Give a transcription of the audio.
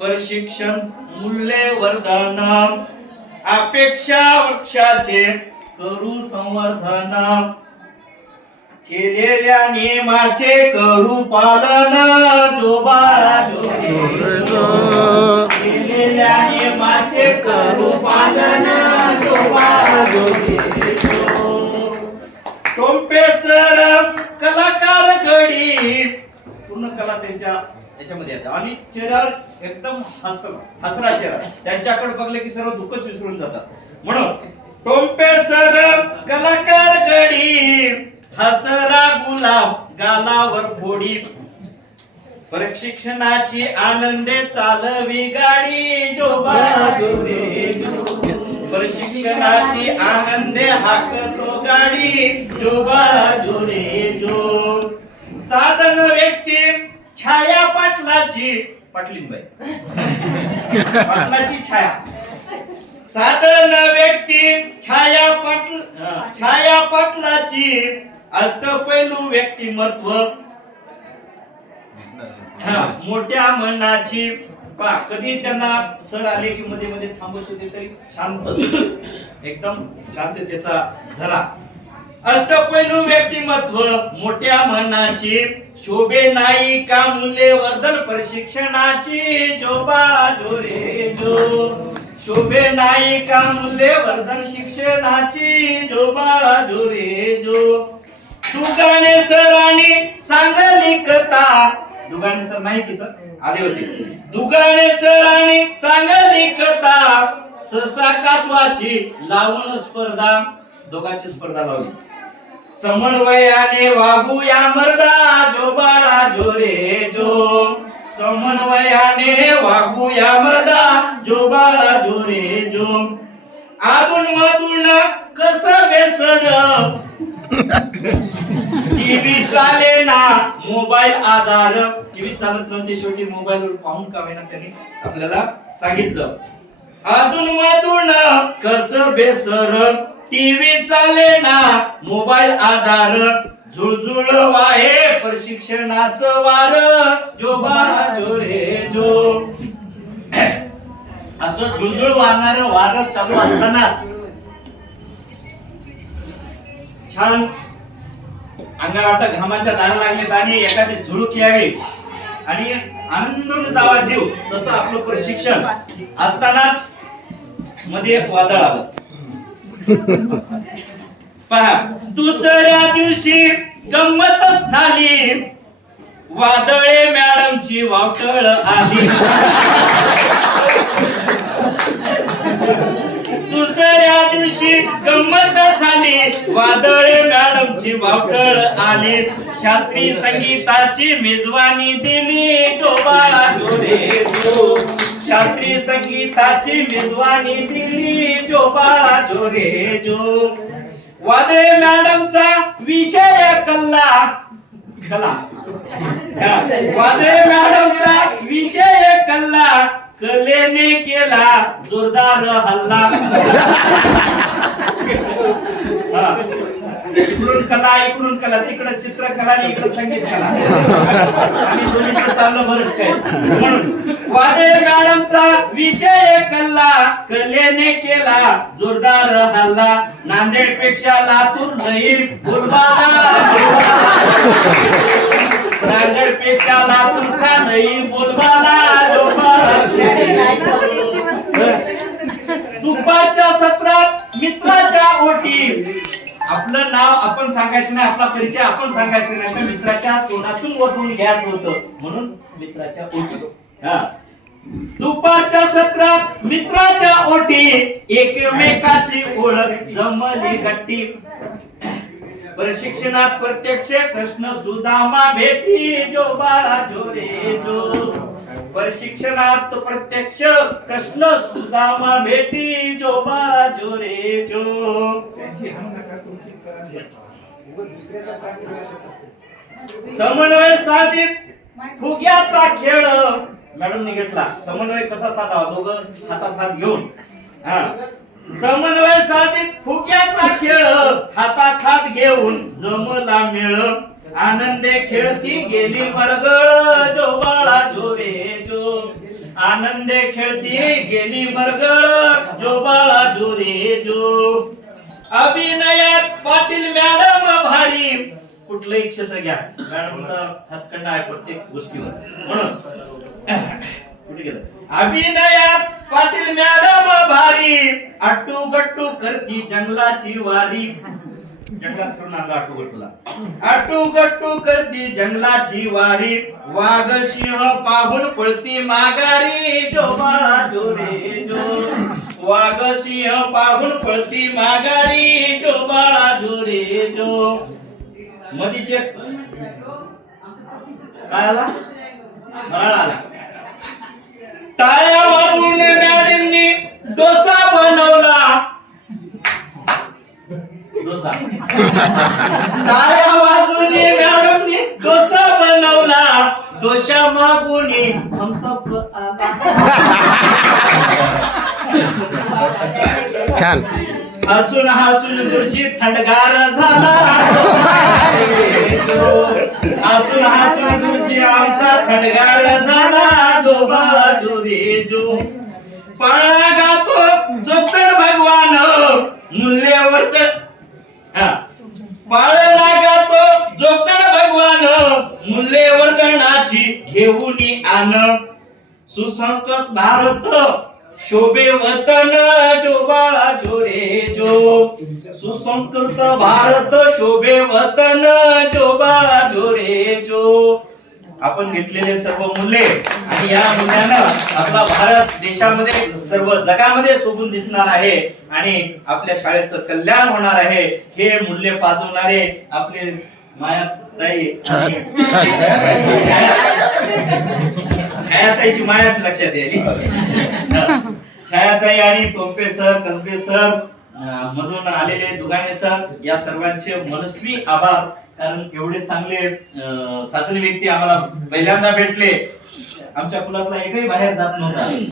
प्रशिक्षण मूल्यवर्धन अपेक्षा वृक्षाचे करू संवर्धन केलेल्या नियमाचे करू पालन जो बाळा जो केलेल्या नियमाचे करू पालन जो बाळा जो टोंपे सर कलाकार घडी पूर्ण कला त्याच्यामध्ये येतात आणि चेहऱ्यावर एकदम हसरा चेहरा त्यांच्याकडे बघले की सर्व दुःखच विसरून जातात म्हणून टोंपे सर कलाकार घडी हसरा गुलाब गालावर फोडी प्रशिक्षणाची आनंदे चालवी गाडी जो बाळा जो रे प्रशिक्षणाची आनंदे हाकतो गाडी जो बाळा जो रे जो साधन व्यक्ती छाया पाटलाची पाटलीनबाई पाटलाची छाया साधन व्यक्ती छाया पाटलाची अष्टपैलू व्यक्तिमत्व मोठ्या मनाची पा कधी त्यांना सर आले की मध्ये मध्ये थांबत होते तरी शांत एकदम शांततेचा झरा अष्टपैलू व्यक्तिमत्व मोठ्या मनाची शोभे नाही का मूल्यवर्धन प्रशिक्षणाची जो बाळा जो रे जो शोभे नाही का मूल्यवर्धन शिक्षणाची जो बाळा जो रे जो दुगाणे सरांनी सांगली कथा दुगाणे सर नाही तिथं आले होते दुगाणे सरांनी सांगली कथा ससा कासवाची लावून स्पर्धा दोघांची स्पर्धा लावली समन्वयाने वागूया मर्दा जो बाळा जो रे जो समन्वयाने वागूया मर्दा जो बाळा जो रे जो आधून मधून कस बेसर टीव्ही चाले ना मोबाईल आधार टीव्ही चालत नव्हती शेवटी मोबाईल पाहून का होईना त्यांनी आपल्याला सांगितलं अधून मधून कस बेसर टीव्ही चाले ना मोबाईल आधार झुळझुळ वाहे प्रशिक्षणाचं वार जो बाळा जो रे जो असं झुळझुळ वाहणार वार चालू असतानाच छान अंगावाटा घामाच्या दारा लागलेत आणि एखादी झुळूक यावी आणि आनंदून जावा जीव तसं आपलं प्रशिक्षण असतानाच मध्ये एक वादळ आलं पहा दुसऱ्या दिवशी गंमतच झाली वादळे मॅडमची वावटळ आली दुसऱ्या दिवशी गंमत झाली वादळे मॅडमची वावटळ आली शास्त्रीय संगीताची मेजवानी दिली जो बाळा जो रे जो शास्त्रीय संगीताची मेजवानी दिली जो बाळा जो रे जो वादळे मॅडमचा विषय कल्ला वादळे मॅडमचा विषय कल्ला कलेने केला जोरदार हल्ला इकडून कला तिकडं चित्रकला आणि इकडं संगीत कला आणि दोन्हीचं चाललं बरंच काय म्हणून वादळे मॅडमचा विषय कल्ला कलेने केला जोरदार हल्ला नांदेड पेक्षा लातूर लई बोलबाला नांदेड पेक्षा लातूरचा लई बोलबाला दुपारच्या सत्रात मित्राच्या ओटी आपलं नाव आपण सांगायचं नाही आपला परिचय आपण सांगायचं नाही तर मित्राच्या तोंडातून ओढून घ्यायचं होतं म्हणून मित्राच्या ओटी दुपारच्या सत्रात मित्राच्या ओटी एकमेकाची ओळख जमली गट्टी प्रशिक्षणात प्रत्यक्ष कृष्ण सुदामा भेटी जो बाळा जो रे जो प्रशिक्षणात प्रत्यक्ष कृष्ण सुदामा भेटी जो बाळा जो रे जो समन्वय साधित फुग्याचा खेळ मॅडमने घेतला समन्वय कसा साधावा दोघं हातात हात घेऊन समन्वय साधित फुग्याचा खेळ हातात हात घेऊन जमला मेळ आनंदे खेळती गेली वर्गळ जो बाळा जो रे जो आनंदे खेळती गेली मरगळ जो बाळा जो रे जो. अभिनयात पाटील मॅडम भारी. कुठलंही क्षेत्र घ्या मॅडमचा हातखंडा आहे प्रत्येक गोष्टीवर. म्हणून कुठे गेलं. अभिनयात पाटील मॅडम भारी. अट्टू गट्टू करती जंगलाची वारी. जंगलात करून आणला अट्टू गट्टूला. अट्टू गट्टू करती जंगलाची वारी. वाघ सिंह पाहून पळती माघारी जो बाळा जो रे जो. वाघ सिंह पाहून पळती माघारी जो बाळा जो रे जो. मधीचे काय आला मराळा आला. टाळ्या वाजवून मॅडमनी डोसा बनवला. डोसा टाळ्या वाजवून मॅडमनी डोसा बनवला. डोशा मागून हमसफ आला. छान. हसून हसून गुरुजी थंडगार झाला. हसून हसून गुरुजी आमचा थंडगार झाला जो बाळा जो रे जो. पाळणा गातो जोगतड भगवान मूल्यवर्त. पाळणा गातो जोगतड भगवान मूल्यवर्तनाची घेऊन आन. सुसंस्कृत भारत शोभे वतन जो बाळा जो रे जो. सुसंस्कृत भारत शोभे वतन जो बाळा जो रे जो. आपण घेतलेले सर्व मूल्ये आणि या मूल्यानं आपला भारत देशामध्ये सर्व जगामध्ये शोभून दिसणार आहे आणि आपल्या शाळेचं कल्याण होणार आहे. हे मूल्य पाजवणारे आपले मायाताई छायाताईची मायाच लक्षात यायली. छायाताई आणि टोपे सर कसबे सर मधून आलेले दुगाणे सर या सर्वांचे मनस्वी आभार. कारण एवढे चांगले साधन व्यक्ती आम्हाला पहिल्यांदा भेटले. आमच्या कुलातला एकही बाहेर जात नव्हता.